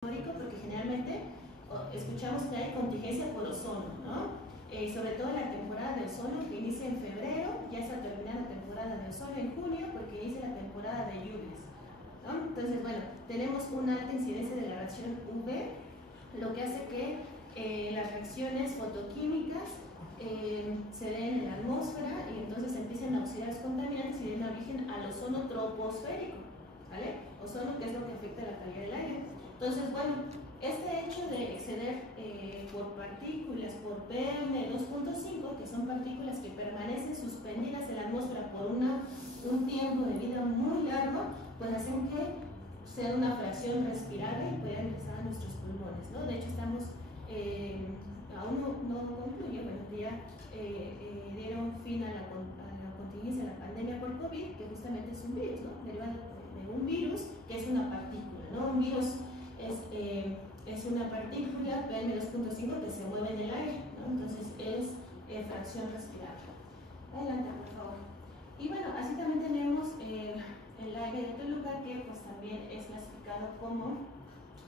Porque generalmente escuchamos que hay contingencia por ozono, ¿no? Sobre todo la temporada de ozono que inicia en febrero, ya está terminada la temporada de ozono en junio porque inicia la temporada de lluvias, ¿no? Entonces, bueno, tenemos una alta incidencia de la radiación UV, lo que hace que las reacciones fotoquímicas se den en la atmósfera y entonces empiecen a oxidar los contaminantes y den origen al ozono troposférico, ¿vale? Ozono, que es lo que afecta la calidad del aire. Entonces, bueno, este hecho de exceder por partículas, por PM2.5, que son partículas que permanecen suspendidas en la atmósfera por un tiempo de vida muy largo, pues hacen que sea una fracción respirable y pueda ingresar a nuestros pulmones, ¿no? De hecho, estamos, aún no concluye, bueno, ya dieron fin a la contingencia de la pandemia por COVID, que justamente es un virus, ¿no? Derivado de un virus que es una partícula, ¿no? Un virus es una partícula PM2.5 que se mueve en el aire, ¿no? Entonces es fracción respirable. Adelante, por favor. Y bueno, así también tenemos el aire de Toluca, que pues también es clasificado como,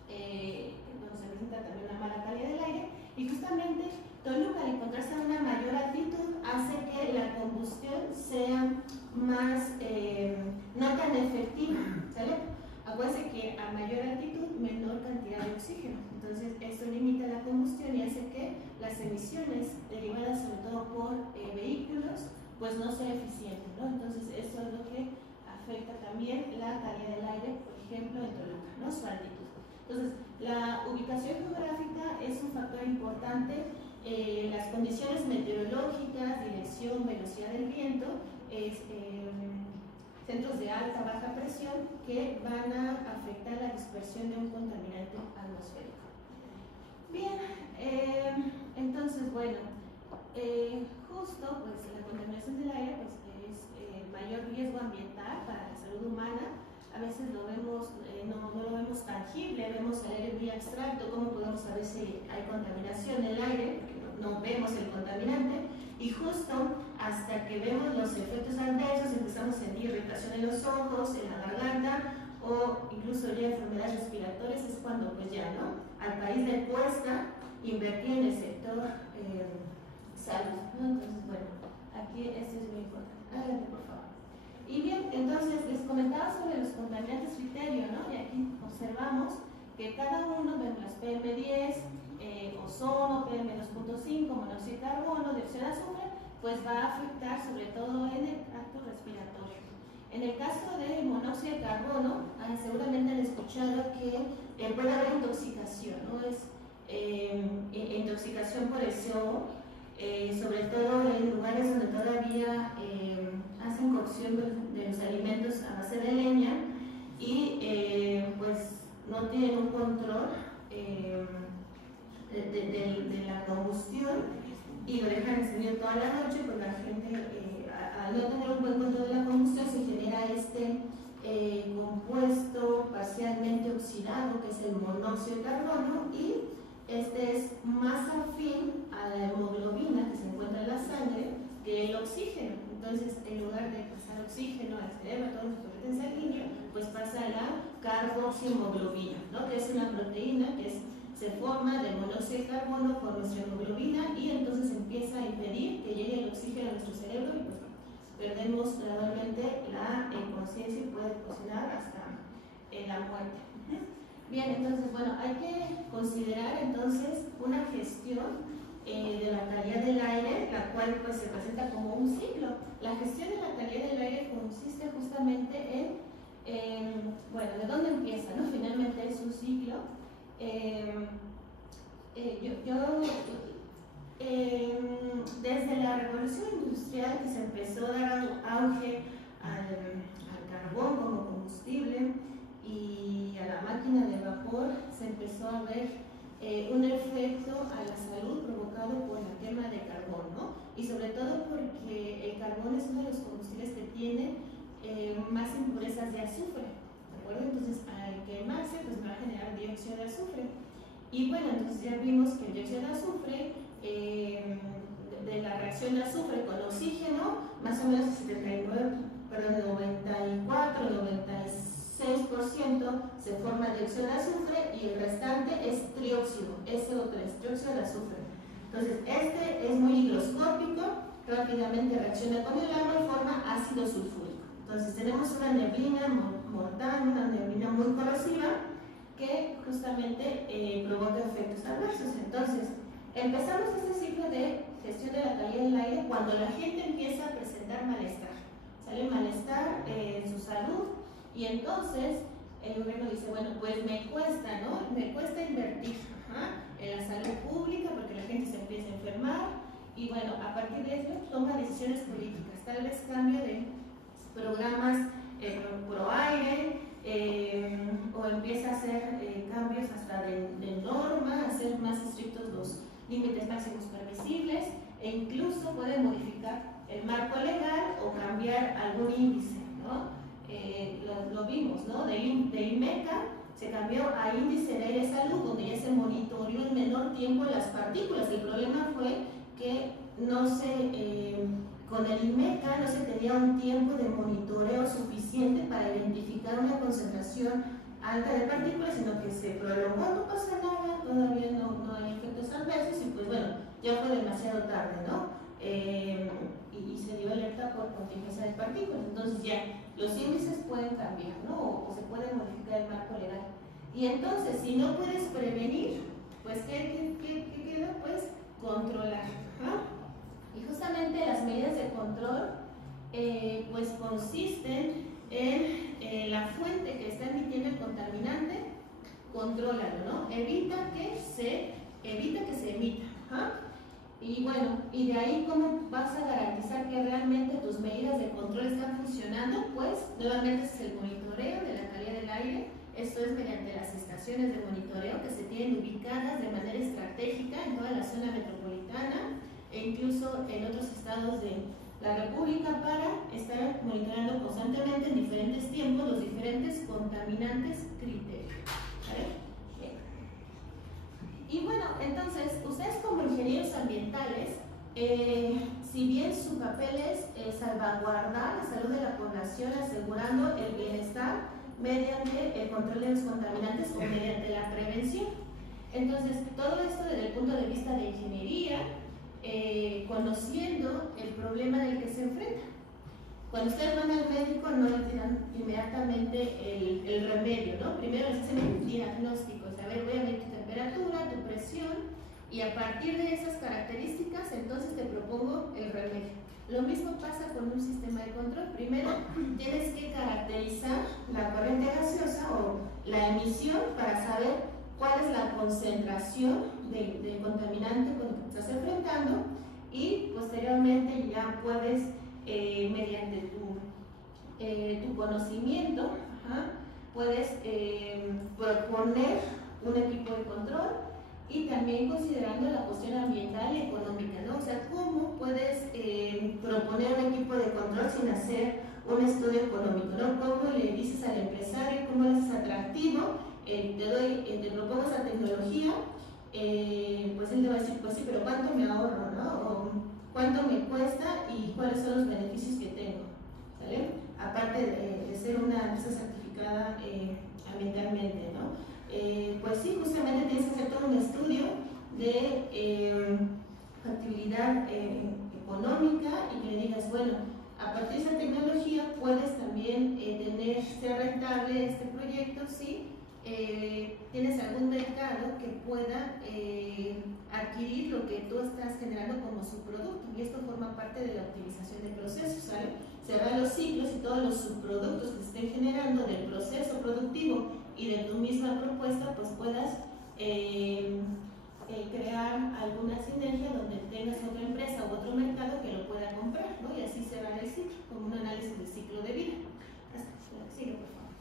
bueno, se presenta también una mala calidad del aire, y justamente Toluca, al encontrarse a una mayor altitud, hace que la combustión sea más, no tan efectiva, ¿sale? Acuérdense que a mayor altitud, menor cantidad de oxígeno. Entonces, esto limita la combustión y hace que las emisiones derivadas sobre todo por vehículos, pues no sean eficientes, ¿no? Entonces, eso es lo que afecta también la calidad del aire, por ejemplo, en Toluca, ¿no? Su altitud. Entonces, la ubicación geográfica es un factor importante. Las condiciones meteorológicas, dirección, velocidad del viento, centros de alta, baja presión que van a afectar la dispersión de un contaminante atmosférico. Bien, entonces, bueno, justo pues la contaminación del aire pues, es mayor riesgo ambiental para la salud humana. A veces lo vemos, no lo vemos tangible, vemos el aire muy abstracto, cómo podemos saber si hay contaminación en el aire, porque no vemos el contaminante, y justo hasta que vemos los efectos adversos, empezamos a sentir irritación en los ojos, en la garganta, o incluso ya enfermedades respiratorias, es cuando pues ya, ¿no? Al país le cuesta invertir en el sector salud, ¿no? Entonces, bueno, aquí esto es muy importante. Adelante, por favor. Y bien, entonces les comentaba sobre los contaminantes criterio, ¿no? Y aquí observamos que cada uno de las PM10, ozono, PM2.5, monóxido de carbono, dióxido de azufre, pues va a afectar sobre todo en el tracto respiratorio. En el caso del monóxido de carbono, seguramente han escuchado que puede haber intoxicación, ¿no? Es intoxicación por el CO, sobre todo en lugares donde todavía hacen cocción de los alimentos a base de leña y pues no tienen un control de la combustión y lo dejan encendido toda la noche, pues la gente al no tener un buen control de la combustión se genera este compuesto parcialmente oxidado que es el monóxido de carbono, y este es más afín a la hemoglobina que se encuentra en la sangre que el oxígeno. Entonces, en lugar de pasar oxígeno al cerebro, a todo nuestro torrente sanguíneo, pues pasa a la carboxihemoglobina, ¿no? Que es una proteína que se forma de monóxido de carbono por nuestra hemoglobina y entonces empieza a impedir que llegue el oxígeno a nuestro cerebro y pues perdemos gradualmente la conciencia y puede ocasionar hasta la muerte. Bien, entonces, bueno, hay que considerar entonces una gestión de la calidad del aire, la cual pues se presenta como un ciclo. La gestión de la calidad del aire consiste justamente bueno, ¿de dónde empieza, no? Finalmente es un ciclo. Desde la revolución industrial que se empezó a dar auge al carbón como combustible y a la máquina de vapor, se empezó a ver un efecto a la salud provocado por la quema de carbón, ¿no? Y sobre todo porque el carbón es uno de los combustibles que tiene más impurezas de azufre, ¿de acuerdo? Entonces, al quemarse, pues va a generar dióxido de azufre. Y bueno, entonces ya vimos que el dióxido de azufre, de la reacción de azufre con oxígeno, más o menos 94, 96 6% se forma dióxido de azufre y el restante es trióxido, SO3, trióxido de azufre. Entonces, este es muy higroscópico, rápidamente reacciona con el agua y forma ácido sulfúrico. Entonces, tenemos una neblina mortal, una neblina muy corrosiva que justamente provoca efectos adversos. Entonces, empezamos este ciclo de gestión de la calidad del aire cuando la gente empieza a presentar malestar. Sale malestar en su salud y entonces el gobierno dice, bueno, pues me cuesta, ¿no? Me cuesta invertir en la salud pública porque la gente se empieza a enfermar y bueno, a partir de eso toma decisiones políticas, tal vez cambio de programas pro aire o empieza a hacer cambios hasta de norma, hacer más estrictos los límites máximos permisibles e incluso puede modificar el marco legal o cambiar algún índice, ¿no? Lo vimos, ¿no? De INMECA se cambió a índice de aire salud, donde ya se monitoreó en menor tiempo las partículas. El problema fue que no se, con el INMECA no se tenía un tiempo de monitoreo suficiente para identificar una concentración alta de partículas, sino que se prolongó, no pasa nada, todavía no hay efectos adversos y pues bueno, ya fue demasiado tarde, ¿no? Y se dio alerta por contingencia de partículas. Entonces ya los índices pueden cambiar, ¿no? O se puede modificar el marco legal. Y entonces, si no puedes prevenir, pues ¿qué queda? Pues controlar. Y justamente las medidas de control pues consisten en la fuente que está emitiendo el contaminante, contrólalo, ¿no? Evita que se emita. Y bueno, y de ahí cómo vas a garantizar que realmente tus medidas de control están funcionando, pues nuevamente es el monitoreo de la calidad del aire. Esto es mediante las estaciones de monitoreo que se tienen ubicadas de manera estratégica en toda la zona metropolitana e incluso en otros estados de la República para estar monitoreando constantemente en diferentes tiempos los diferentes contaminantes criterios. ¿Vale? Y bueno, entonces, ustedes como ingenieros ambientales, si bien su papel es salvaguardar la salud de la población asegurando el bienestar mediante el control de los contaminantes o mediante la prevención. Entonces, todo esto desde el punto de vista de ingeniería, conociendo el problema del que se enfrenta. Cuando ustedes van al médico no le tiran inmediatamente el remedio, ¿no? Primero les hacen un diagnóstico, a ver, voy a ver tu temperatura, tu presión, y a partir de esas características entonces te propongo el remedio. Lo mismo pasa con un sistema de control. Primero tienes que caracterizar la corriente gaseosa o la emisión para saber cuál es la concentración de contaminante con el que te estás enfrentando y posteriormente ya puedes, mediante tu conocimiento, puedes proponer un equipo de control y también considerando la cuestión ambiental y económica, ¿no? O sea, ¿cómo puedes proponer un equipo de control sin hacer un estudio económico, ¿no? ¿Cómo le dices al empresario, cómo le haces atractivo? Te propongo esa tecnología, pues él te va a decir, pues sí, pero ¿cuánto me ahorro, no? O ¿cuánto me cuesta y cuáles son los beneficios que tengo? ¿Sale? Aparte de ser una empresa certificada ambientalmente, ¿no? Pues sí, justamente tienes que hacer todo un estudio de factibilidad económica y que le digas, bueno, a partir de esa tecnología puedes también ser rentable este proyecto si tienes algún mercado que pueda adquirir lo que tú estás generando como subproducto, y esto forma parte de la optimización de procesos, ¿sale? Cerrar los ciclos y todos los subproductos que se estén generando del proceso productivo y de tu misma propuesta, pues puedas crear alguna sinergia donde tengas otra empresa u otro mercado que lo pueda comprar, ¿no? Y así cerrar el ciclo, como un análisis del ciclo de vida. Sigue, por favor.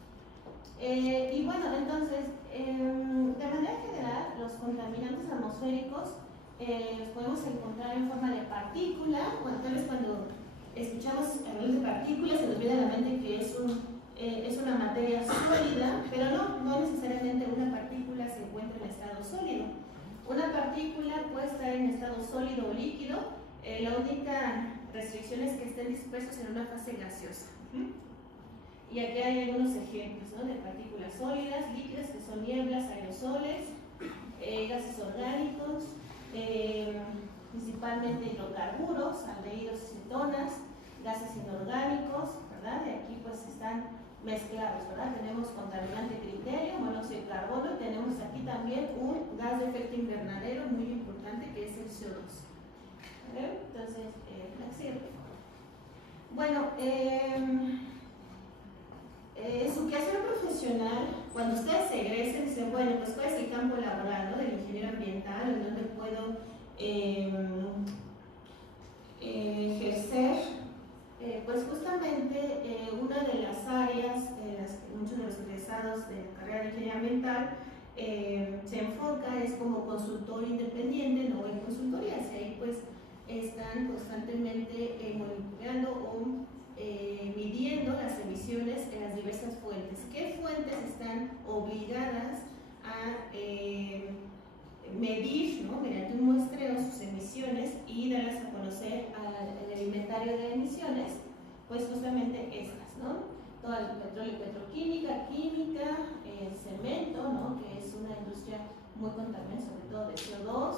Y bueno, entonces, de manera general, los contaminantes atmosféricos los podemos encontrar en forma de partícula. Bueno, tal vez cuando escuchamos hablar de partículas se nos viene a la mente que es una materia sólida, pero no necesariamente una partícula se encuentra en estado sólido. Una partícula puede estar en estado sólido o líquido, la única restricción es que estén dispersos en una fase gaseosa. Y aquí hay algunos ejemplos, ¿no?, de partículas sólidas, líquidas, que son nieblas, aerosoles, gases orgánicos, principalmente hidrocarburos, aldehídos y cetonas, gases inorgánicos, ¿verdad? De aquí pues están mezclados, ¿verdad? Tenemos contaminante criterio, monóxido de carbono, y tenemos aquí también un gas de efecto invernadero muy importante, que es el CO2. ¿Vale? Entonces, la siguiente, por favor. Bueno, su quehacer profesional, cuando ustedes se egresen, dicen, bueno, pues cuál es el campo laboral, ¿no?, del ingeniero ambiental, en donde puedo ejercer. Pues justamente una de las áreas en las que muchos de los egresados de la carrera de ingeniería ambiental se enfoca es como consultor independiente, no en consultorías, y ahí pues están constantemente monitoreando o midiendo las emisiones en las diversas fuentes. ¿Qué fuentes están obligadas a medir, ¿no?, mediante un muestreo sus emisiones y darlas a conocer al inventario de emisiones? Pues justamente estas, ¿no? Todo el petróleo y petroquímica, química, el cemento, ¿no?, que es una industria muy contaminante, sobre todo de CO2,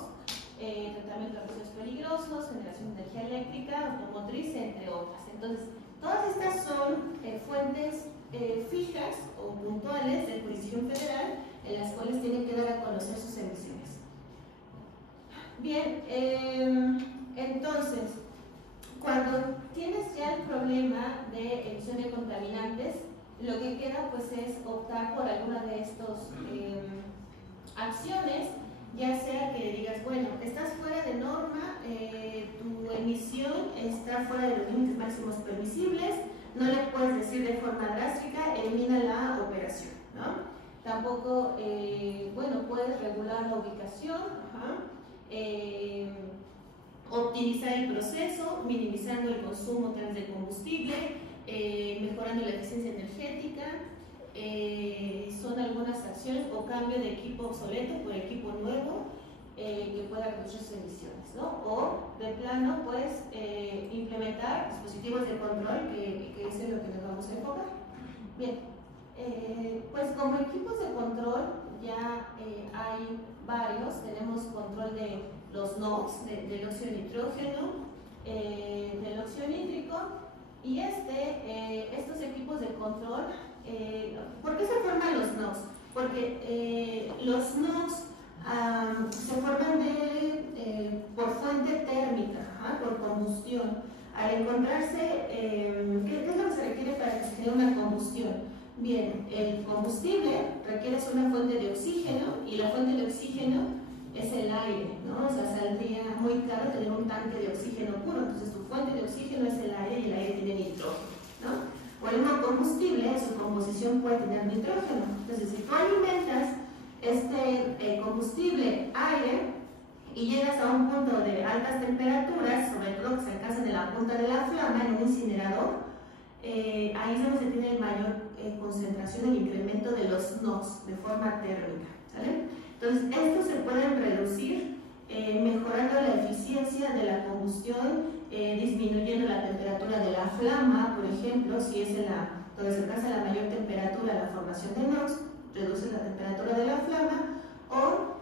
tratamiento de residuos peligrosos, generación de energía eléctrica, automotriz, entre otras. Entonces, todas estas son fuentes fijas o puntuales de jurisdicción federal, en las cuales tienen que dar a conocer sus emisiones. Bien, entonces, cuando tienes ya el problema de emisión de contaminantes, lo que queda pues es optar por alguna de estas acciones, ya sea que digas, bueno, estás fuera de norma, tu emisión está fuera de los límites máximos permisibles, no le puedes decir de forma drástica, elimina la operación, ¿no? Tampoco, bueno, puedes regular la ubicación, optimizar el proceso, minimizando el consumo trans de combustible, mejorando la eficiencia energética, son algunas acciones, o cambio de equipo obsoleto por equipo nuevo que pueda reducir sus emisiones, ¿no? O de plano, pues, implementar dispositivos de control, que es en lo que nos vamos a enfocar. Bien, pues como equipos de control ya hay varios. Tenemos control de los NOx, del óxido de nitrógeno, del óxido nítrico, y estos equipos de control, ¿por qué se forman los NOx? Porque los NOx se forman por fuente térmica, por combustión. Al encontrarse, ¿qué es lo que se requiere para que se genere una combustión? Bien, el combustible requiere una fuente de oxígeno, y la fuente de oxígeno es el aire, ¿no? O sea, saldría muy caro tener un tanque de oxígeno puro, entonces tu fuente de oxígeno es el aire, y el aire tiene nitrógeno, ¿no? O el mismo combustible, su composición puede tener nitrógeno. Entonces, si tú alimentas este combustible aire y llegas a un punto de altas temperaturas, sobre todo que se alcanzan en la punta de la flama, en un incinerador, ahí es donde se tiene mayor concentración, el incremento de los NOx de forma térmica, ¿sale? Entonces, estos se pueden reducir mejorando la eficiencia de la combustión, disminuyendo la temperatura de la flama, por ejemplo, si es donde se alcanza la mayor temperatura, la formación de NOx, reduces la temperatura de la flama, o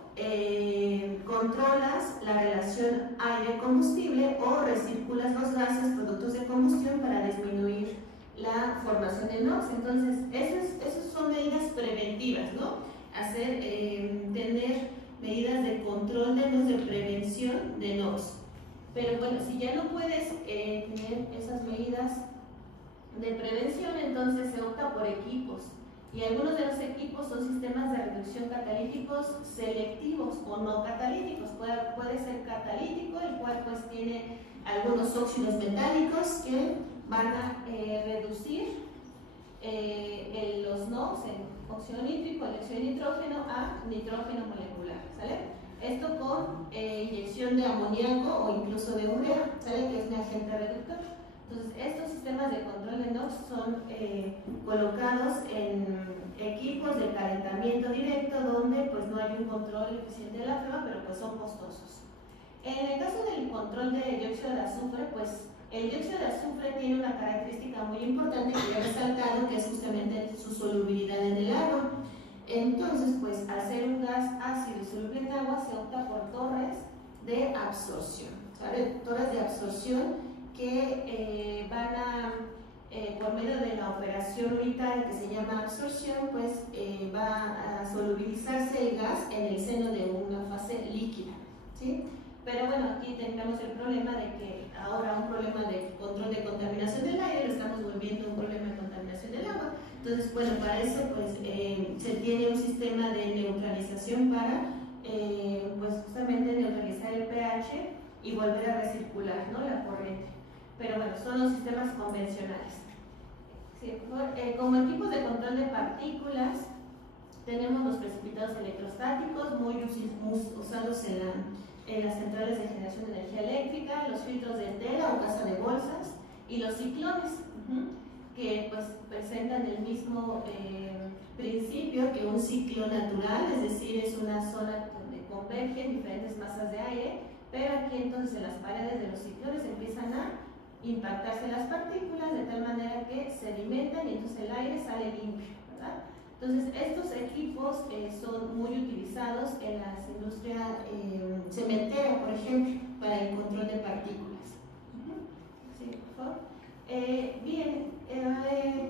controlas la relación aire-combustible, o recirculas los gases productos de combustión para disminuir la formación de NOx. Entonces, esas son medidas preventivas, ¿no? Tener medidas de control de NOx, de prevención de NOx. Pero bueno, si ya no puedes tener esas medidas de prevención, entonces se opta por equipos. Y algunos de los equipos son sistemas de reducción catalíticos selectivos o no catalíticos. Puede ser catalítico, el cual pues tiene algunos óxidos metálicos que van a reducir los NOx, en óxido nítrico, el óxido de nitrógeno, a nitrógeno molecular, ¿sale? Esto con inyección de amoníaco o incluso de urea, ¿sale? Que es un agente reductor. Entonces, estos sistemas de control de NOx son colocados en equipos de calentamiento directo, donde pues no hay un control eficiente de la flama, pero pues son costosos. En el caso del control de dióxido de azufre, pues El dióxido de azufre tiene una característica muy importante que ya he resaltado, que es justamente su solubilidad en el agua. Entonces, pues al ser un gas ácido y soluble en agua, se opta por torres de absorción, ¿sabe? Torres de absorción que van a, por medio de la operación unitaria que se llama absorción, pues va a solubilizarse el gas en el seno de una fase líquida, ¿sí? Pero bueno, aquí tenemos el problema de que ahora un problema de control de contaminación del aire lo estamos volviendo un problema de contaminación del agua. Entonces, bueno, para eso pues se tiene un sistema de neutralización para pues justamente neutralizar el pH y volver a recircular, ¿no?, la corriente. Pero bueno, son los sistemas convencionales. Sí, como equipos de control de partículas tenemos los precipitados electrostáticos, muy usados en las centrales de generación de energía eléctrica, los filtros de tela o casa de bolsas y los ciclones, que pues presentan el mismo principio que un ciclo natural, es decir, es una zona donde convergen diferentes masas de aire, pero aquí entonces en las paredes de los ciclones empiezan a impactarse las partículas de tal manera que sedimentan y entonces el aire sale limpio, ¿verdad? Entonces estos equipos son muy utilizados en la industria cementera, por ejemplo, para el control de partículas. Sí, por favor. Bien,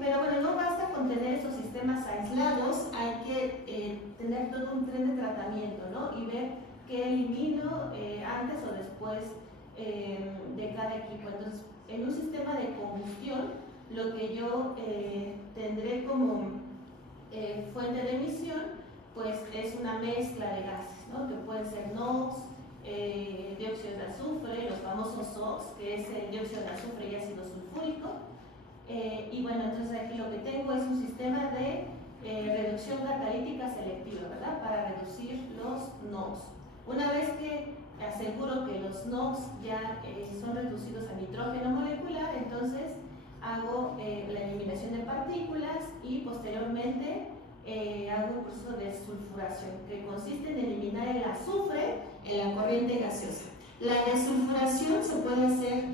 pero bueno, no basta con tener estos sistemas aislados, hay que tener todo un tren de tratamiento, ¿no? Y ver qué elimino antes o después de cada equipo. Entonces, en un sistema de combustión, lo que yo tendré como fuente de emisión, pues es una mezcla de gases, ¿no?, que pueden ser NOx, dióxido de azufre, los famosos SOx, que es el dióxido de azufre y ácido sulfúrico. Y bueno, entonces aquí lo que tengo es un sistema de reducción catalítica selectiva, ¿verdad?, para reducir los NOx. Una vez que aseguro que los NOx ya son reducidos a nitrógeno molecular, entonces hago la eliminación de partículas y posteriormente hago un proceso de sulfuración, que consiste en eliminar el azufre en la corriente gaseosa. La desulfuración se puede hacer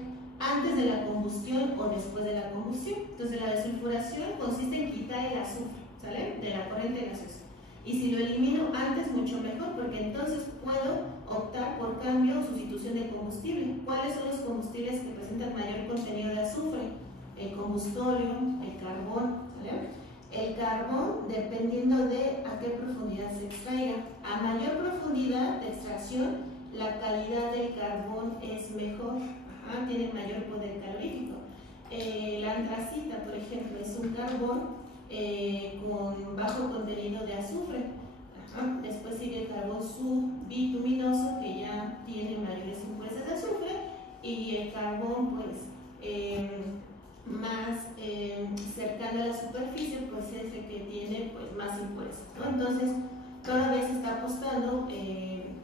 antes de la combustión o después de la combustión. Entonces la desulfuración consiste en quitar el azufre, ¿sale?, de la corriente gaseosa. Y si lo elimino antes, mucho mejor, porque entonces puedo optar por cambio o sustitución de combustible. ¿Cuáles son los combustibles que presentan mayor contenido de azufre? El combustorio, el carbón, ¿vale? El carbón, dependiendo de a qué profundidad se extraiga. A mayor profundidad de extracción, la calidad del carbón es mejor, tiene mayor poder calorífico. La antracita, por ejemplo, es un carbón con bajo contenido de azufre. Después sigue el carbón subbituminoso, que ya tiene mayores impurezas de azufre, y el carbón, pues, más cercano a la superficie, pues es el que tiene pues más impurezas, ¿no? Entonces, cada vez se está apostando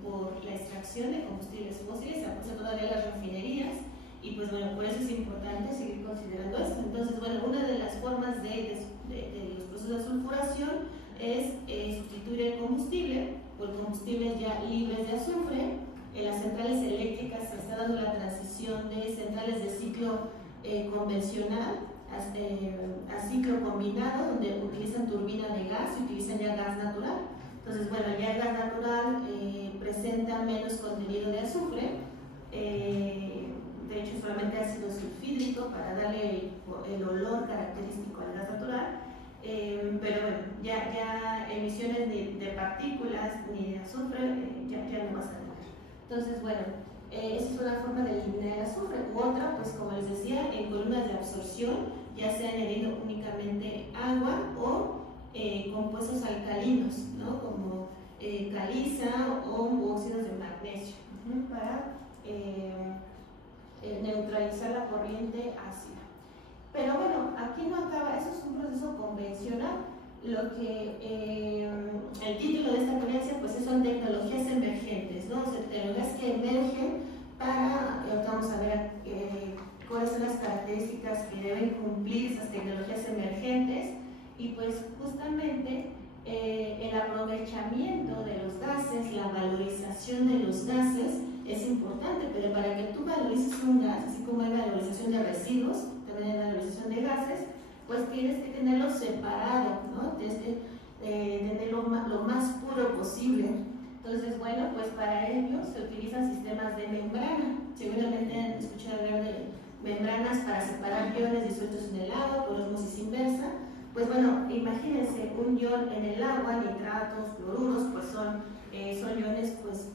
por la extracción de combustibles fósiles, se apuesta todavía a las refinerías, y pues bueno, por eso es importante seguir considerando esto. Entonces, bueno, una de las formas de los procesos de sulfuración es sustituir el combustible por combustibles ya libres de azufre. En las centrales eléctricas se está dando la transición de centrales de ciclo convencional a ciclo combinado, donde utilizan turbina de gas y utilizan ya gas natural. Entonces, bueno, ya el gas natural presenta menos contenido de azufre, de hecho solamente ácido sulfídrico para darle el olor característico al gas natural, pero bueno, ya emisiones de partículas ni de azufre ya no vas a tener. Entonces, bueno, esa es una forma de eliminar el azufre. U otra, pues como les decía, en columnas de absorción, ya sea añadiendo únicamente agua o compuestos alcalinos, ¿no?, como caliza o óxidos de magnesio, para neutralizar la corriente ácida. Pero bueno, aquí no acaba, eso es un proceso convencional. Lo que el título de esta ponencia pues son tecnologías emergentes, ¿no? O sea, tecnologías que emergen para, ahorita vamos a ver cuáles son las características que deben cumplir esas tecnologías emergentes, y pues justamente el aprovechamiento de los gases, la valorización de los gases, es importante, pero para que tú valorices un gas, así como hay valorización de residuos, también hay valorización de gases, pues tienes que tenerlo separado, ¿no? Tienes que tenerlo lo más puro posible. Entonces, bueno, pues para ello se utilizan sistemas de membrana. Seguramente han escuchado hablar de membranas para separar iones disueltos en el agua por osmosis inversa. Pues bueno, imagínense un ion en el agua, nitratos, cloruros, pues son iones pues,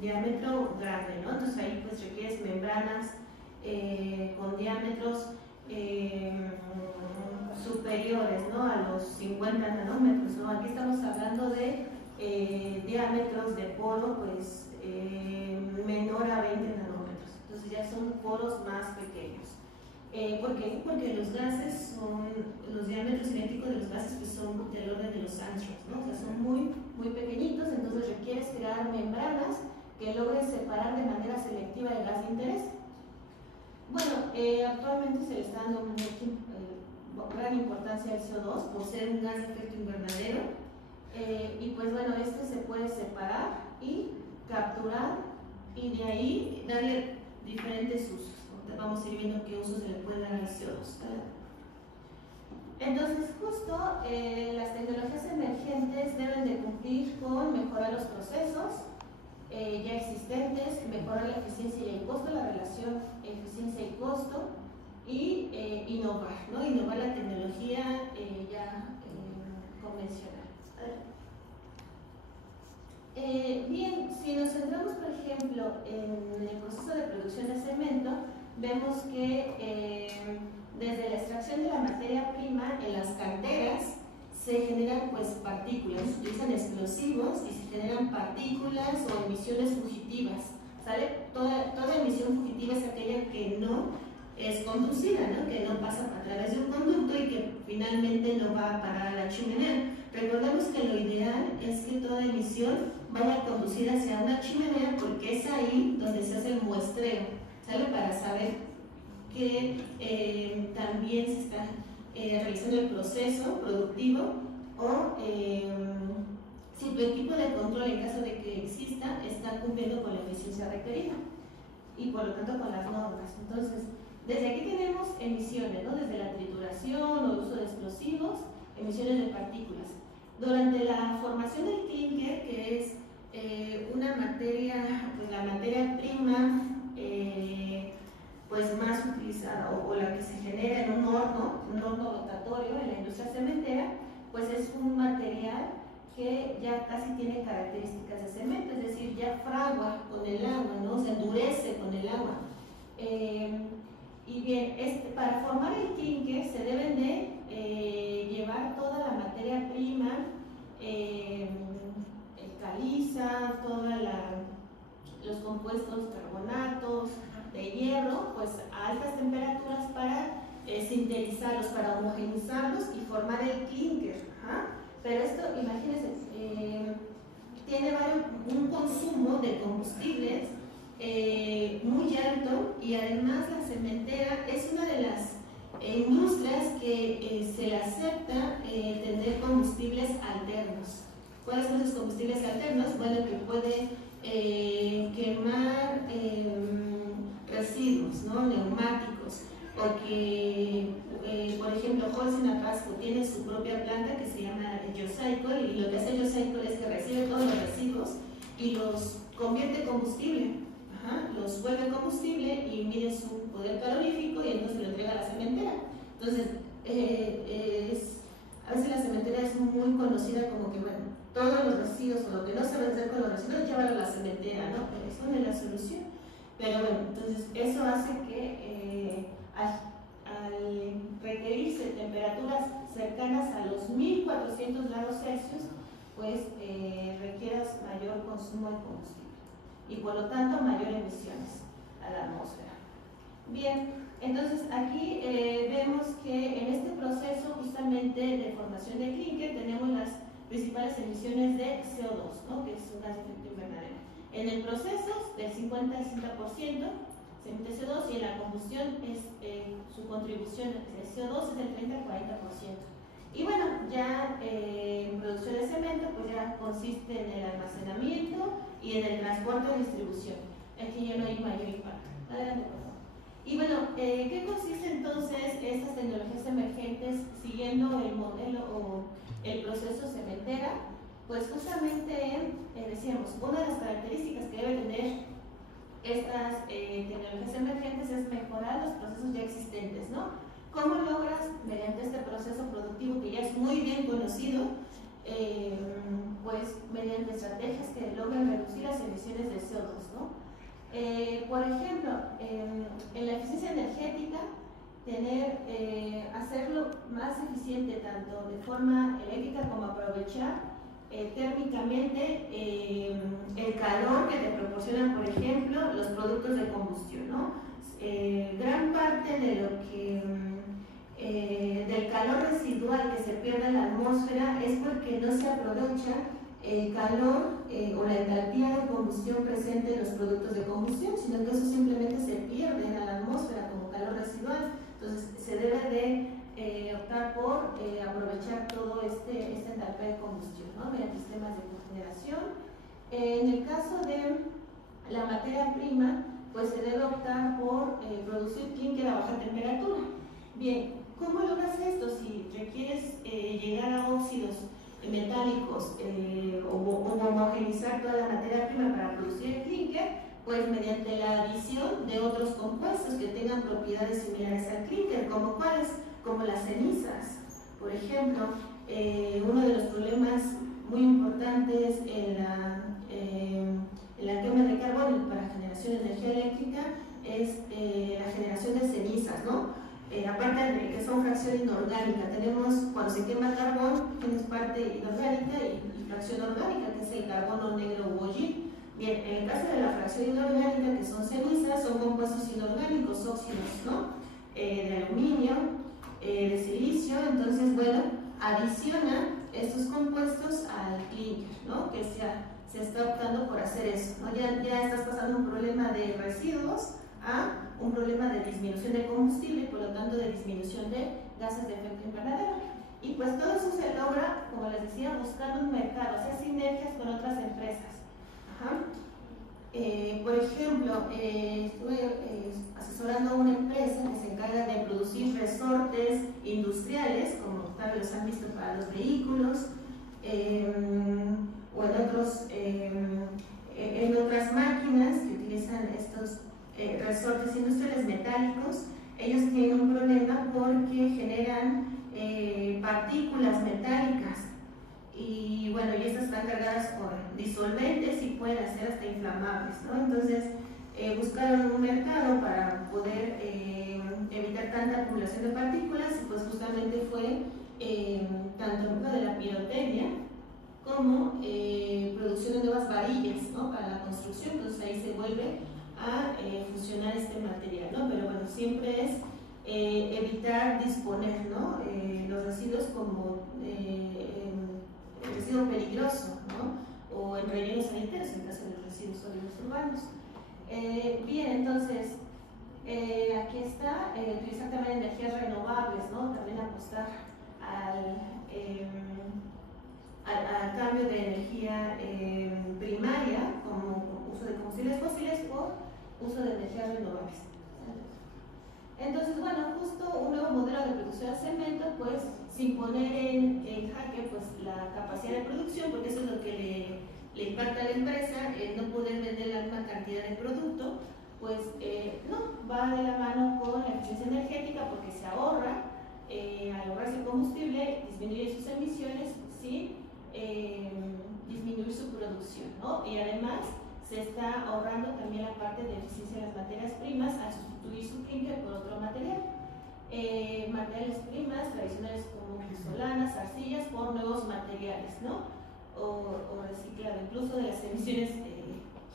diámetro grande, ¿no? Entonces ahí pues requieres membranas con diámetros superiores, ¿no? A los 50 nanómetros, ¿no? Aquí estamos hablando de diámetros de poro pues menor a 20 nanómetros, entonces ya son poros más pequeños. ¿Por qué? Porque los gases son, los diámetros cinéticos de los gases pues son del orden de los angstroms, ¿no? O sea, son muy pequeñitos, entonces requieres crear membranas que logren separar de manera selectiva el gas de interés. Bueno, actualmente se le está dando gran importancia al CO2 por ser un gas de efecto invernadero, y pues bueno, este se puede separar y capturar y de ahí darle diferentes usos. Vamos a ir viendo qué uso se le puede dar al CO2, ¿verdad? Entonces, justo las tecnologías emergentes deben de cumplir con mejorar los procesos ya existentes, mejorar la eficiencia y el costo, la relación eficiencia y costo, y innovar, ¿no? Innovar la tecnología ya convencional. Bien, si nos centramos, por ejemplo, en el proceso de producción de cemento, vemos que desde la extracción de la materia prima en las canteras se generan pues partículas, se utilizan explosivos y se generan partículas o emisiones fugitivas, ¿sale? Toda emisión fugitiva es aquella que no es conducida, ¿no? Que no pasa a través de un conducto y que finalmente no va a parar a la chimenea. Recordemos que lo ideal es que toda emisión vaya conducida hacia una chimenea porque es ahí donde se hace el muestreo, ¿sale? Para saber que también se está realizando el proceso productivo o si tu equipo de control, en caso de que exista, está cumpliendo con la eficiencia requerida y por lo tanto con las normas. Entonces, desde aquí tenemos emisiones, ¿no? Desde la trituración o el uso de explosivos, emisiones de partículas. Durante la formación del clinker, que es una materia, pues la materia prima pues más utilizada o la que se genera en un horno rotatorio en la industria cementera, pues es un material que ya casi tiene características de cemento, es decir, ya fragua con el agua, ¿no? Se endurece con el agua. Y bien, para formar el clinker se deben de llevar toda la materia prima, el caliza, todos los compuestos carbonatos de hierro, pues a altas temperaturas para sintetizarlos, para homogeneizarlos y formar el clinker. Pero esto, imagínense, tiene un consumo de combustibles muy alto y además la cementera es una de las industrias que se le acepta tener combustibles alternos. ¿Cuáles son esos combustibles alternos? Bueno, que puede quemar residuos, ¿no? Neumáticos, porque por ejemplo Holcim Atasco tiene su propia planta que se llama Geocycle, y lo que hace Geocycle es que recibe todos los residuos y los convierte en combustible, los vuelve combustible y mide su poder calorífico y entonces lo entrega a la cementera. Entonces a veces la cementera es muy conocida como que bueno, todos los residuos o lo que no se va a hacer con los residuos llévalo a la cementera, ¿no? Pero eso no es la solución. Pero bueno, entonces eso hace que al requerirse temperaturas cercanas a los 1400 grados Celsius, pues requieras mayor consumo de combustible y por lo tanto mayor emisiones a la atmósfera. Bien, entonces aquí vemos que en este proceso justamente de formación de clinker tenemos las principales emisiones de CO2, ¿no? Que es un gas de efecto invernadero. En el proceso del 50 al 60% se emite CO2 y en la combustión su contribución de CO2 es del 30 al 40%. Y bueno, ya en producción de cemento pues ya consiste en el almacenamiento y en el transporte o distribución. Aquí ya no hay mayor impacto. Adelante, por favor. Y bueno, ¿qué consiste entonces estas tecnologías emergentes siguiendo el modelo o el proceso cementera? Pues justamente, decíamos, una de las características que debe tener estas tecnologías emergentes es mejorar los procesos ya existentes, ¿no? ¿Cómo logras, mediante este proceso productivo que ya es muy bien conocido, pues mediante estrategias que logran reducir las emisiones de CO2, ¿no? Por ejemplo, en la eficiencia energética, hacerlo más eficiente tanto de forma eléctrica como aprovechar térmicamente el calor que te proporcionan, por ejemplo, los productos de combustión, ¿no? Gran parte de lo que del calor residual que se pierde en la atmósfera es porque no se aprovecha el calor o la entalpía de combustión presente en los productos de combustión, sino que eso simplemente se pierde en la atmósfera como calor residual. Entonces se debe de optar por aprovechar todo esta entalpía de combustión, ¿no? Mediante sistemas de cogeneración. En el caso de la materia prima, pues se debe optar por producir clínker a baja temperatura. Bien, ¿cómo logras esto? Si requieres llegar a óxidos metálicos o homogeneizar toda la materia prima para producir el clínker, pues mediante la adición de otros compuestos que tengan propiedades similares al clínker, como cuáles, como las cenizas. Por ejemplo, uno de los problemas muy importantes en la quema de carbón para generación de energía eléctrica es la generación de cenizas, ¿no? Aparte de que son fracción inorgánica, tenemos cuando se quema carbón, tienes parte inorgánica y fracción orgánica, que es el carbono negro u hollín. Bien, en el caso de la fracción inorgánica, que son cenizas, son compuestos inorgánicos, óxidos, ¿no? De aluminio, de silicio. Entonces, bueno, adiciona estos compuestos al clínker, ¿no? Que se está optando por hacer eso, ¿no? Ya estás pasando un problema de residuos a un problema de disminución de combustible y por lo tanto de disminución de gases de efecto invernadero. Y pues todo eso se logra, como les decía, buscando un mercado, hacer sinergias con otras empresas. Ajá. Por ejemplo, estuve asesorando a una empresa que se encarga de producir resortes industriales, como tal vez los han visto para los vehículos, o en otras máquinas que utilizan estos resortes industriales metálicos. Ellos tienen un problema porque generan partículas metálicas y bueno, y estas están cargadas por disolventes y pueden ser hasta inflamables, ¿no? Entonces buscaron un mercado para poder evitar tanta acumulación de partículas y pues justamente fue tanto el de la pirotecnia como producción de nuevas varillas, ¿no? Para la construcción. Entonces ahí se vuelve a fusionar este material, ¿no? Pero bueno, siempre es evitar disponer, ¿no? Los residuos como el residuo peligroso, ¿no? O en rellenos sanitarios, en caso de los residuos sólidos urbanos. Bien, entonces, aquí está, utilizar también energías renovables, ¿no? También apostar al cambio de energía primaria, como uso de combustibles fósiles o uso de energías renovables. Entonces, bueno, justo un nuevo modelo de producción de cemento, pues sin poner en jaque pues, la capacidad de producción, porque eso es lo que le impacta a la empresa, no poder vender la misma cantidad de producto, pues no, va de la mano con la eficiencia energética porque se ahorra, al ahorrarse combustible, disminuye sus emisiones sin disminuir su producción, ¿no? Y además se está ahorrando también la parte de eficiencia de las materias primas al sustituir su clínker por otro material. Materiales primas tradicionales como solanas, arcillas, por nuevos materiales, ¿no? O reciclado. Incluso de las emisiones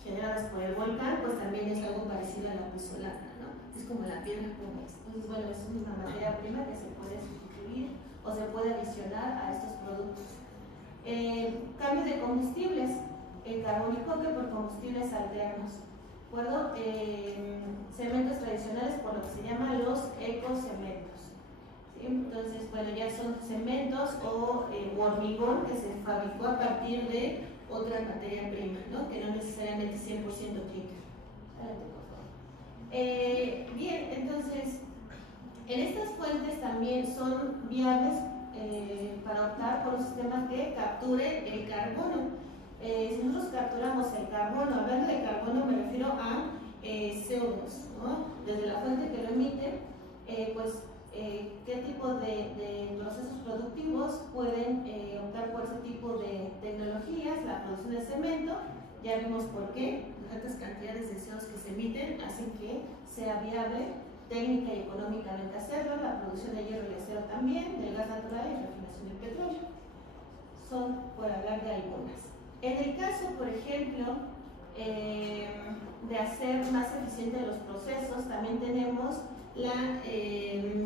generadas por el volcán, pues también es algo parecido a la puzzolana, ¿no? Es como la piedra pómez. Entonces, bueno, es una materia prima que se puede sustituir o se puede adicionar a estos productos. Cambios de combustibles, el carbón y coque por combustibles alternos. ¿Acuerdo? Cementos tradicionales por lo que se llaman los ecocementos. ¿Sí? Entonces, bueno, ya son cementos o hormigón que se fabricó a partir de otra materia prima, ¿no? Que no necesariamente 100% clinker. Adelante, por favor. Bien, entonces, en estas fuentes también son viables para optar por un sistema que capture el carbono. Si nosotros capturamos el carbono, hablando de carbono me refiero a CO2, ¿no? Desde la fuente que lo emite, qué tipo de procesos productivos pueden optar por ese tipo de tecnologías. La producción de cemento, ya vimos por qué, las altas cantidades de CO2 que se emiten hacen que sea viable técnica y económicamente hacerlo. La producción de hierro y acero también, del gas natural y refinación del petróleo. Son por hablar de algunas. En el caso, por ejemplo, de hacer más eficientes los procesos, también tenemos la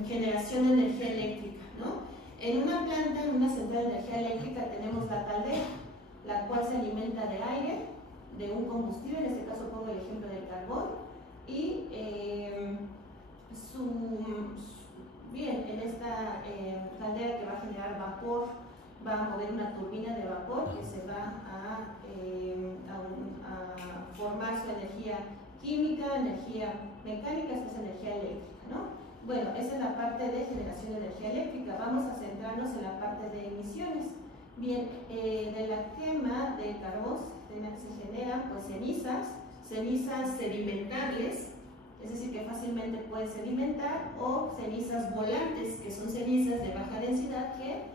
generación de energía eléctrica, ¿no? En una planta, en una central de energía eléctrica, tenemos la caldera, la cual se alimenta de aire, de un combustible, en este caso pongo el ejemplo del carbón, y bien, en esta caldera que va a generar vapor, va a mover una turbina de vapor que se va a formar su energía química, energía mecánica, esta es energía eléctrica, ¿no? Bueno, esa es la parte de generación de energía eléctrica. Vamos a centrarnos en la parte de emisiones. Bien, de la quema de carbón se generan pues cenizas sedimentables, es decir, que fácilmente pueden sedimentar, o cenizas volantes, que son cenizas de baja densidad que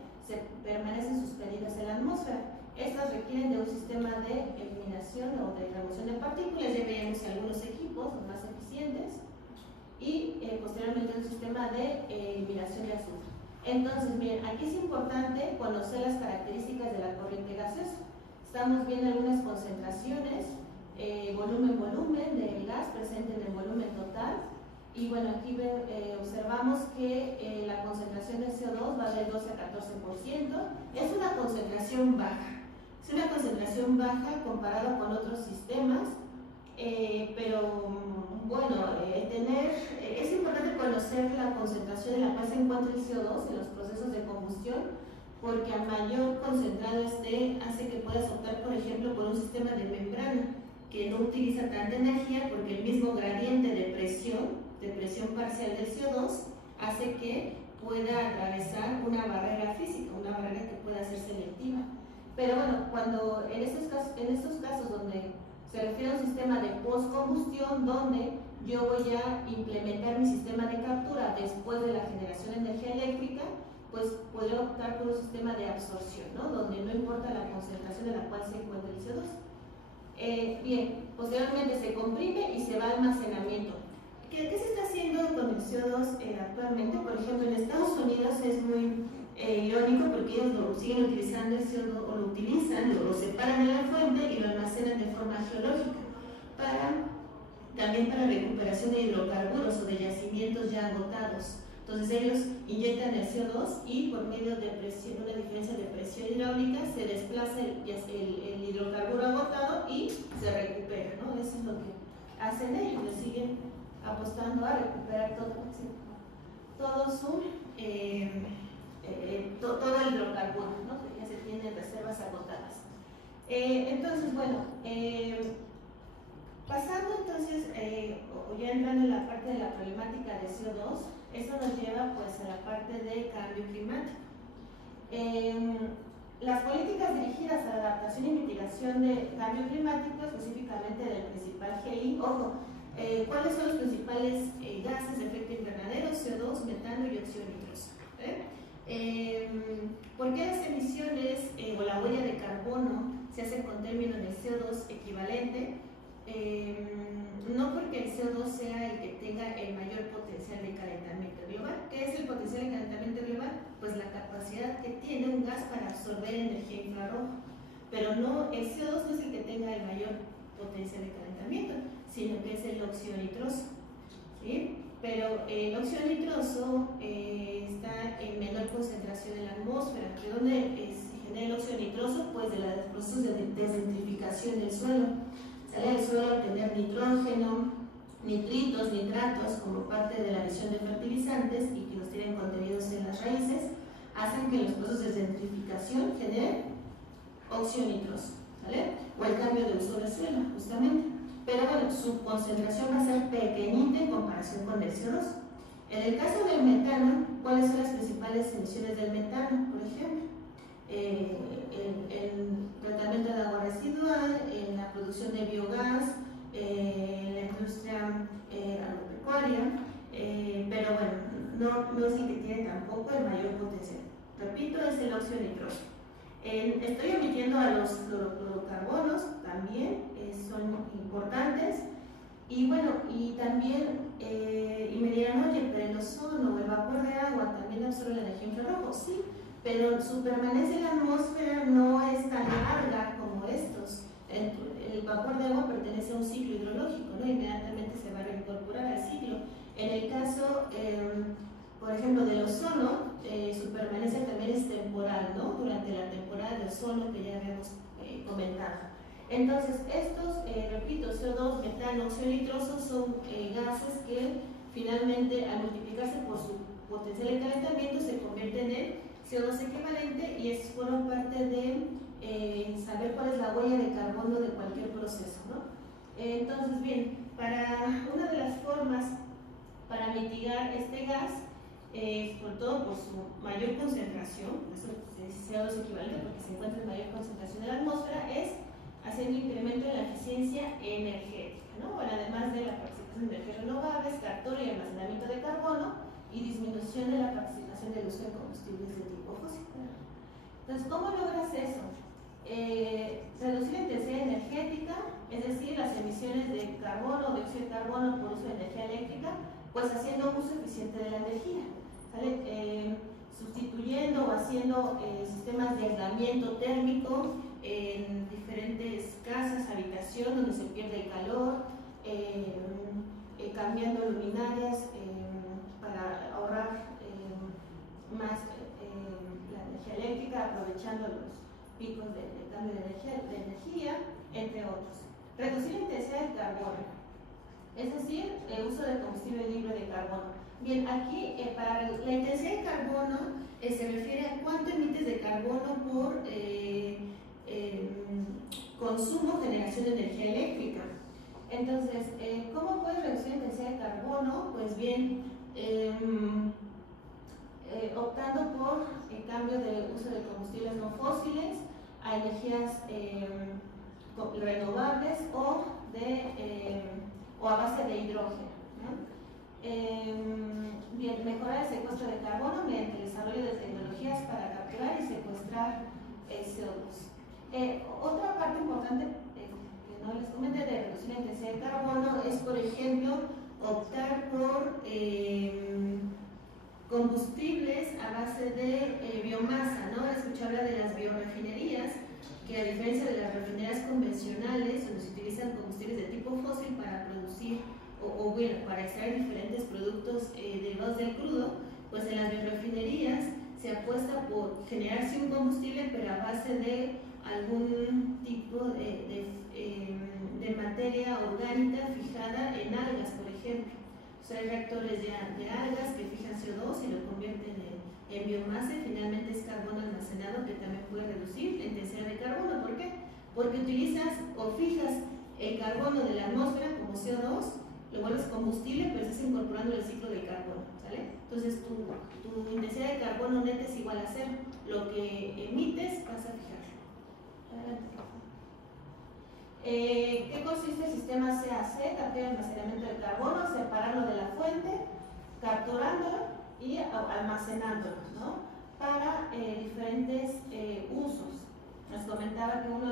permanecen suspendidas en la atmósfera. Estas requieren de un sistema de eliminación o de remoción de partículas. Ya veíamos algunos equipos más eficientes, y posteriormente un sistema de eliminación de azufre. Entonces, miren, aquí es importante conocer las características de la corriente gaseosa. Estamos viendo algunas concentraciones, volumen del gas presente en el volumen total. Y bueno, aquí observamos que la concentración de CO2 va del 12 a 14%. Es una concentración baja. Es una concentración baja comparada con otros sistemas, pero bueno, es importante conocer la concentración en la cual se encuentra el CO2 en los procesos de combustión, porque a mayor concentrado esté, hace que puedas optar, por ejemplo, por un sistema de membrana que no utiliza tanta energía, porque el mismo gradiente de presión parcial del CO2 hace que pueda atravesar una barrera física, una barrera que pueda ser selectiva. Pero bueno, cuando en estos casos donde se refiere a un sistema de postcombustión, donde yo voy a implementar mi sistema de captura después de la generación de energía eléctrica, pues podré optar por un sistema de absorción, ¿no? Donde no importa la concentración en la cual se encuentra el CO2. Bien, posteriormente se comprime y se va a almacenamiento. ¿Qué se está haciendo con el CO2 actualmente? Por ejemplo, en Estados Unidos es muy irónico, porque ellos lo siguen utilizando el CO2, o lo utilizan, lo separan de la fuente y lo almacenan de forma geológica, también para recuperación de hidrocarburos o de yacimientos ya agotados. Entonces ellos inyectan el CO2 y por medio de presión, una diferencia de presión hidráulica, se desplaza el hidrocarburo agotado y se recupera, ¿no? Eso es lo que hacen ellos, le siguen apostando a recuperar todo el hidrocarburo, ¿no? Que ya se tienen reservas agotadas. Entonces, bueno, pasando entonces, o ya entrando en la parte de la problemática de CO2, eso nos lleva pues a la parte de cambio climático. Las políticas dirigidas a la adaptación y mitigación de cambio climático, específicamente del principal GI, ojo, ¿cuáles son los principales gases de efecto invernadero? CO2, metano y óxido nitroso. ¿Por qué las emisiones o la huella de carbono se hace con término de CO2 equivalente? No porque el CO2 sea el que tenga el mayor potencial de calentamiento global. ¿Qué es el potencial de calentamiento global? Pues la capacidad que tiene un gas para absorber energía infrarroja. Pero no, el CO2 no es el que tenga el mayor potencial de calentamiento, sino que es el óxido nitroso, ¿sí? Pero el óxido nitroso está en menor concentración en la atmósfera. ¿De dónde se genera el óxido nitroso? Pues de los procesos de desertificación del suelo. Sale del suelo a tener nitrógeno, nitritos, nitratos como parte de la adición de fertilizantes y que los tienen contenidos en las raíces, hacen que los procesos de desertificación generen óxido nitroso, ¿vale? O el cambio de uso del suelo, justamente. pero bueno, su concentración va a ser pequeñita en comparación con el CO2. En el caso del metano, ¿cuáles son las principales emisiones del metano, por ejemplo? El tratamiento de agua residual, en la producción de biogás, en la industria agropecuaria, pero bueno, no es el que tiene tampoco el mayor potencial. Repito, es el óxido nitroso. Estoy omitiendo a los fluorocarbonos, también son importantes. Y bueno, y también, y me dirán, oye, pero el ozono o el vapor de agua también absorbe la energía infrarrojo. Sí, pero su permanencia en la atmósfera no es tan larga como estos. El vapor de agua pertenece a un ciclo hidrológico, ¿no? Inmediatamente se va a reincorporar al ciclo. En el caso, por ejemplo, del ozono, su permanencia también es temporal, ¿no? Durante la temporada de ozono que ya habíamos comentado. Entonces, estos, repito, CO2, metano, óxido nitroso son gases que finalmente, al multiplicarse por su potencial de calentamiento, se convierten en CO2 equivalente, y es forma parte de saber cuál es la huella de carbono de cualquier proceso, ¿no? Entonces, bien, una de las formas para mitigar este gas, sobre todo por su mayor concentración, eso es CO2 equivalente porque se encuentra en mayor concentración en la atmósfera, es haciendo incremento en la eficiencia energética, ¿no? Bueno, además de la participación de energías renovables, captura y almacenamiento de carbono y disminución de la participación del uso de combustibles de tipo fósil. Entonces, ¿cómo logras eso? Reducir la intensidad energética, es decir, las emisiones de carbono, dióxido de carbono por uso de energía eléctrica, pues haciendo uso eficiente de la energía, ¿vale? Sustituyendo o haciendo sistemas de aislamiento térmico en diferentes casas, habitación donde se pierde el calor, cambiando luminarias para ahorrar más la energía eléctrica, aprovechando los picos de cambio de energía, entre otros. Reducir la intensidad de carbono, es decir, el uso de combustible libre de carbono. Bien, aquí para la intensidad de carbono se refiere a cuánto emites de carbono por consumo o generación de energía eléctrica. Entonces, ¿cómo puedes reducir la intensidad de carbono? Pues bien, optando por el cambio de uso de combustibles no fósiles a energías renovables o a base de hidrógeno, ¿no? Bien, mejorar el secuestro de carbono mediante el desarrollo de tecnologías para capturar y secuestrar CO2. Otra parte importante que no les comenté de reducir la intensidad de carbono es, por ejemplo, optar por combustibles a base de biomasa, ¿no? Escuché hablar de las biorefinerías, que a diferencia de las refinerías convencionales, donde se utilizan combustibles de tipo fósil para producir o bueno, para extraer diferentes productos derivados del crudo, pues en las biorefinerías se apuesta por generarse un combustible, pero a base de algún tipo de materia orgánica fijada en algas, por ejemplo. O sea, hay reactores de algas que fijan CO2 y lo convierten en biomasa, y finalmente es carbono almacenado que también puede reducir la intensidad de carbono. ¿Por qué? Porque utilizas o fijas el carbono de la atmósfera como CO2, lo vuelves combustible, pero estás incorporando el ciclo del carbono, ¿sale? Entonces tu intensidad de carbono neta es igual a cero. Lo que emites vas a fijar. ¿Qué consiste el sistema CAC, captura y almacenamiento de carbono? Separarlo de la fuente, capturándolo y almacenándolo, ¿no? Para diferentes usos. Nos comentaba que uno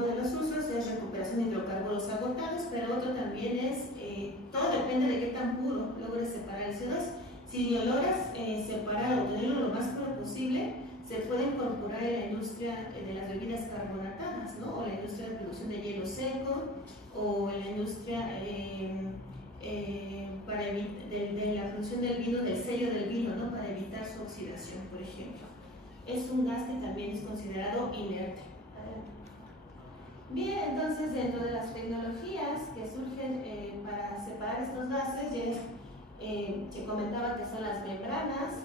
de los usos es recuperación de hidrocarburos agotados, pero otro también es, todo depende de qué tan puro logres separar el CO2. Si lo logras separar o tenerlo lo más puro posible, se puede incorporar en la industria de las bebidas carbonatadas, ¿no? O la industria de producción de hielo seco, o en la industria de la producción del vino, del sello del vino, ¿no? Para evitar su oxidación, por ejemplo. Es un gas que también es considerado inerte. Bien, entonces dentro de las tecnologías que surgen para separar estos gases, ya se comentaba que son las membranas,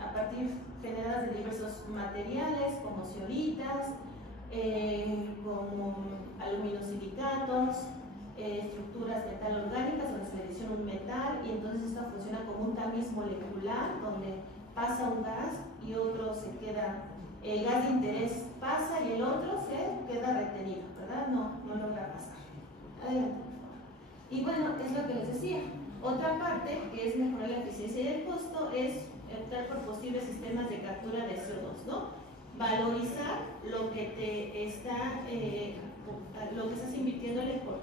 a partir generadas de diversos materiales como zeolitas, como aluminosilicatos, estructuras metal orgánicas donde se le adiciona un metal y entonces esta funciona como un tamiz molecular donde pasa un gas y otro se queda, el gas de interés pasa y el otro se queda retenido, ¿verdad? No logra pasar. Adelante. Y bueno, es lo que les decía. Otra parte que es mejorar la eficiencia y el costo es optar por posibles sistemas de captura de CO2, ¿no? Valorizar lo que te está, lo que estás invirtiéndole por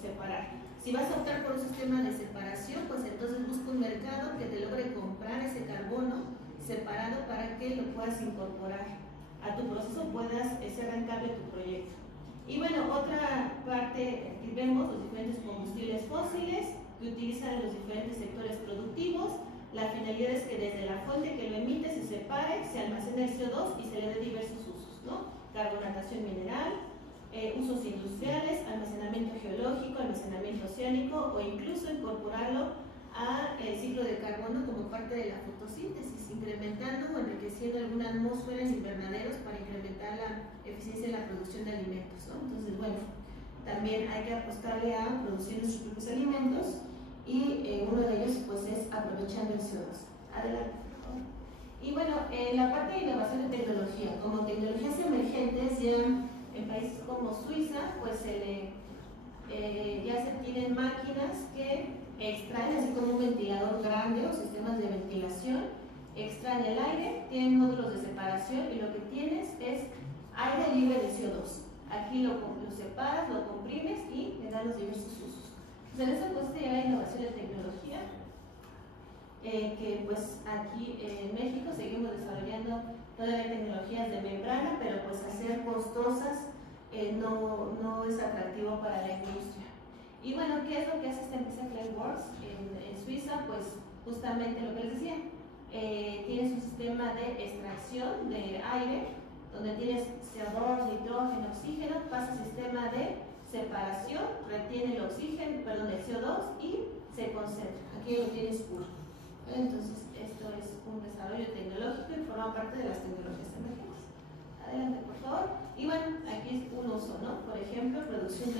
separar. Si vas a optar por un sistema de separación, pues entonces busca un mercado que te logre comprar ese carbono separado para que lo puedas incorporar a tu proceso, puedas ser rentable tu proyecto. Y bueno, otra parte, aquí vemos los diferentes combustibles fósiles que utilizan los diferentes sectores productivos. La finalidad es que desde la fuente que lo emite se separe, se almacene el CO2 y se le dé diversos usos, ¿no? Carbonatación mineral, usos industriales, almacenamiento geológico, almacenamiento oceánico o incluso incorporarlo al ciclo de carbono como parte de la fotosíntesis, incrementando o enriqueciendo alguna atmósfera en invernaderos para incrementar la eficiencia en la producción de alimentos, ¿no? Entonces, bueno, también hay que apostarle a producir nuestros propios alimentos y uno de ellos pues es aprovechando el CO2. Adelante, por favor. Y bueno, la parte de innovación de tecnología, como tecnologías emergentes ya en países como Suiza, pues ya se tienen máquinas que extraen, así como un ventilador grande o sistemas de ventilación, extraen el aire, tienen módulos de separación y lo que tienes es aire libre de CO2. Aquí lo separas, lo comprimes y le das los diversos usos. Entonces, en eso consiste ya la innovación de tecnología, que pues aquí en México seguimos desarrollando todavía tecnologías de membrana, pero pues al ser costosas no es atractivo para la industria. Y bueno, ¿qué es lo que hace esta empresa Clayworks en Suiza? Pues justamente lo que les decía, tienes un sistema de extracción de aire, donde tienes CO2, nitrógeno, oxígeno, pasa al sistema de separación, retiene el oxígeno, perdón, el CO2 y se concentra. Aquí lo tienes puro. Entonces, esto es un desarrollo tecnológico y forma parte de las tecnologías emergentes. Adelante, por favor. Y bueno, aquí es un uso, ¿no? Por ejemplo, producción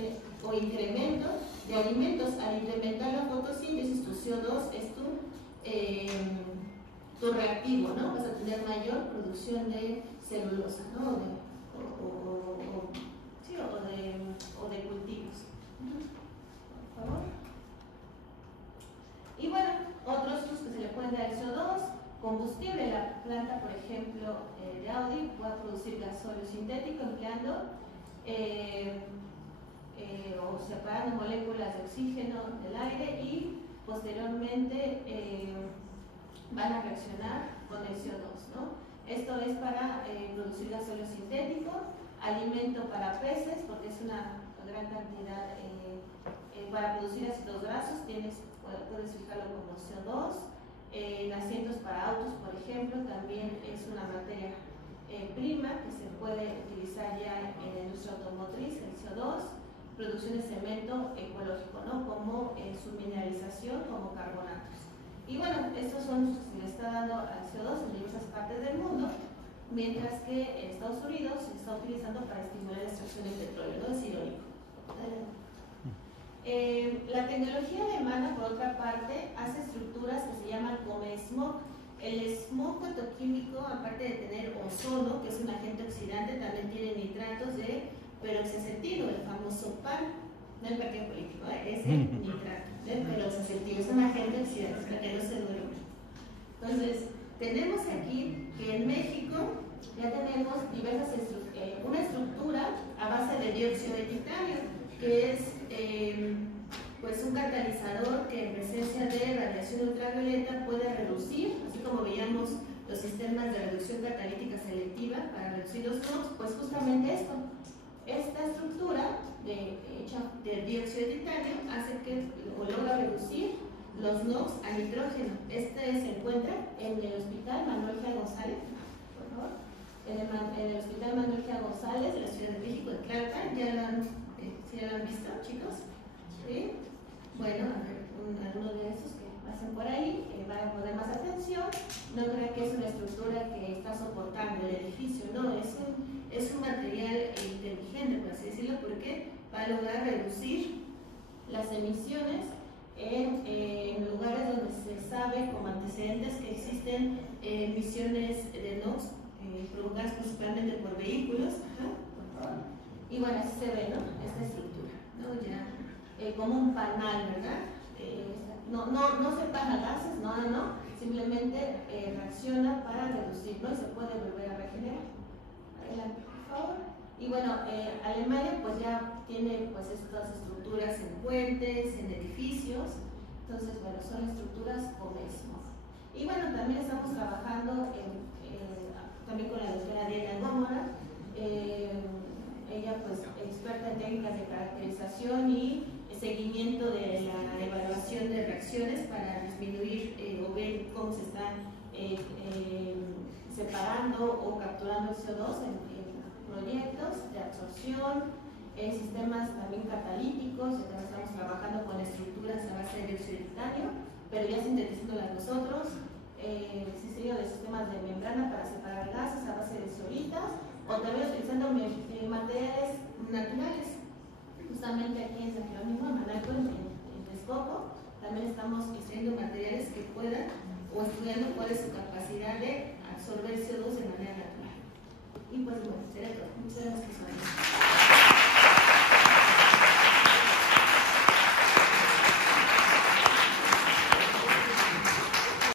o incremento de alimentos. Al incrementar la fotosíntesis, tu CO2 es tu reactivo, ¿no? Vas a tener mayor producción de celulosa, ¿no? O de cultivos. Por favor. Y bueno, otros usos que se le pueden dar al CO2, combustible. La planta, por ejemplo, de Audi puede producir gasóleo sintético empleando o separando moléculas de oxígeno del aire y posteriormente van a reaccionar con el CO2, ¿no? Esto es para producir gasóleo sintético, alimento para peces, porque es una gran cantidad. Para producir ácidos grasos puedes fijarlo como CO2. Asientos para autos, por ejemplo, también es una materia prima que se puede utilizar ya en la industria automotriz, el CO2. Producción de cemento ecológico, ¿no? Como su mineralización, como carbonatos. Y bueno, estos son los que se le está dando al CO2 en diversas partes del mundo, mientras que en Estados Unidos se está utilizando para estimular la extracción de petróleo, ¿no? Es irónico. La tecnología alemana, por otra parte, hace estructuras que se llaman como smog. El smog fotoquímico, aparte de tener ozono, que es un agente oxidante, también tiene nitratos de peroxiacetil, el famoso PAN, no el partido político, es el nitrato del peroxiacetil, es un agente oxidante, para que no se duerma. Entonces, tenemos aquí que en México ya tenemos una estructura a base de dióxido de titanio, que es pues un catalizador que en presencia de radiación ultravioleta puede reducir, así como veíamos los sistemas de reducción catalítica selectiva para reducir los NOx, pues justamente esto. Esta estructura hecha de dióxido de titanio hace que logra reducir los NOx a nitrógeno. Se encuentra en el Hospital Manuel G. González, por favor. En el Hospital Manuel G. González de la Ciudad de México, de Tlalpan. ¿Ya lo han visto, chicos? ¿Sí? Bueno, a ver, algunos de esos que pasan por ahí van a poner más atención. No crean que es una estructura que está soportando el edificio, no, es un material para lograr reducir las emisiones en lugares donde se sabe como antecedentes que existen emisiones de NOx provocadas principalmente por vehículos. Y bueno, así se ve, ¿no? Esta estructura, ¿no? Ya como un panal, ¿verdad? No separa gases, no, simplemente reacciona para reducir, ¿no? Y se puede volver a regenerar. Adelante, por favor. Y bueno, Alemania pues ya tiene pues estas estructuras en puentes, en edificios, entonces bueno, son estructuras COMEX, ¿no? Y bueno, también estamos trabajando también con la doctora Diana Gómora, ella pues experta en técnicas de caracterización y seguimiento de la evaluación de reacciones para disminuir o ver cómo se están separando o capturando el CO2 en proyectos de absorción, sistemas también catalíticos. Estamos trabajando con estructuras a base de dióxido de titanio, pero ya sintetizándolas nosotros, diseño de sistemas de membrana para separar gases a base de solitas, o también utilizando materiales naturales. Justamente aquí en San Jerónimo, en Manalco, en Texcoco, también estamos estudiando materiales que puedan, o estudiando cuál es su capacidad de absorber CO2 de manera natural. Y pues bueno, será todo. Muchas gracias.